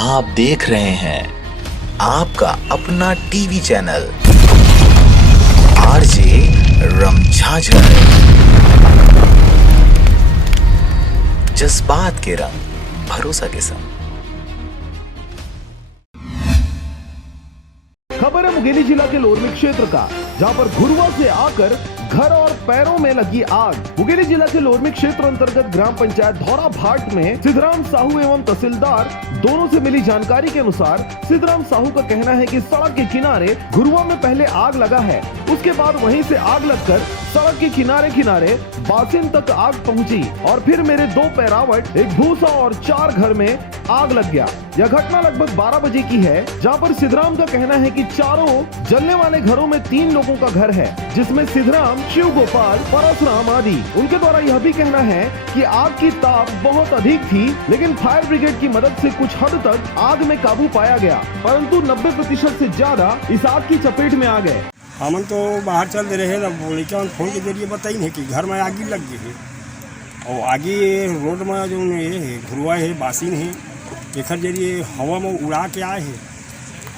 आप देख रहे हैं आपका अपना टीवी चैनल आरजे रमझाझर। जज्बात के रंग भरोसा के संग। खबर है मुंगेली जिला के लोरमी क्षेत्र का, जहां पर घुरुआ से आकर घर और पैरों में लगी आग। मुंगेली जिला के लोरमी क्षेत्र अंतर्गत ग्राम पंचायत धौरा भाट में सिद्धराम साहू एवं तहसीलदार दोनों से मिली जानकारी के अनुसार सिद्धराम साहू का कहना है कि सड़क के किनारे घुरुआ में पहले आग लगा है, उसके बाद वहीं से आग लगकर सड़क के किनारे किनारे बासिन तक आग पहुंची और फिर मेरे 2 पैरावट, एक भूसा और 4 घर में आग लग गया। यह घटना लगभग 12 बजे की है, जहां पर सिद्धराम का कहना है कि चारों जलने वाले घरों में 3 लोगों का घर है, जिसमें सिद्धराम, शिव गोपाल, परशुराम आदि। उनके द्वारा यह भी कहना है कि आग की ताप बहुत अधिक थी, लेकिन फायर ब्रिगेड की मदद से कुछ हद तक आग में काबू पाया गया, परंतु 90% से ज्यादा इस आग की चपेट में आ गए। हम तो बाहर चल रहे हैं, बोले क्या फोन के जरिए बताई नहीं कि घर में आगी लग गई है और आगे रोड में जो ये घुरुआ है, बासिन है, एक जरिए हवा में उड़ा के आए हैं।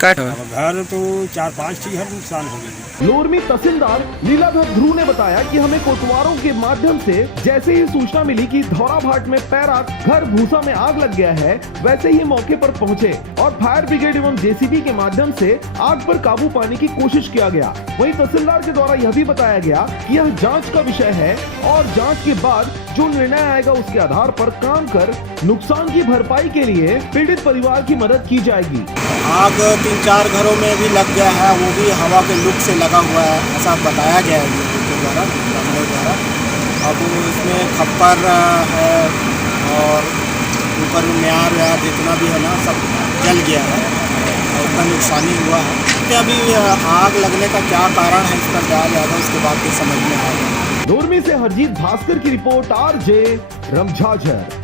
घर तो 4-5 चीज नुकसान हो गई। लोरमी तहसीलदार लीलाधर ध्रुव ने बताया कि हमें कोटवारों के माध्यम से जैसे ही सूचना मिली कि धौरा भाट में पैरात घर भूसा में आग लग गया है, वैसे ही मौके पर पहुंचे और फायर ब्रिगेड एवं जेसीबी के माध्यम से आग पर काबू पाने की कोशिश किया गया। वहीं तहसीलदार के द्वारा यह भी बताया गया कि यह जाँच का विषय है और जाँच के बाद जो निर्णय आएगा उसके आधार पर काम कर नुकसान की भरपाई के लिए पीड़ित परिवार की मदद की जाएगी। आग 3-4 घरों में भी लग गया है, वो भी हवा के लुक से लगा हुआ है, ऐसा बताया गया है उनके द्वारा, अपने द्वारा। अब इसमें खप्पर है और ऊपर म्यार व्यार जितना भी है ना, सब जल गया है और उतना नुकसानी हुआ है। तो अभी आग लगने का क्या कारण है, इस पर जाया जाएगा, उसके बाद फिर समझ में आएगा। लोरमी से हरजीत भास्कर की रिपोर्ट, आरजे रमझाझर।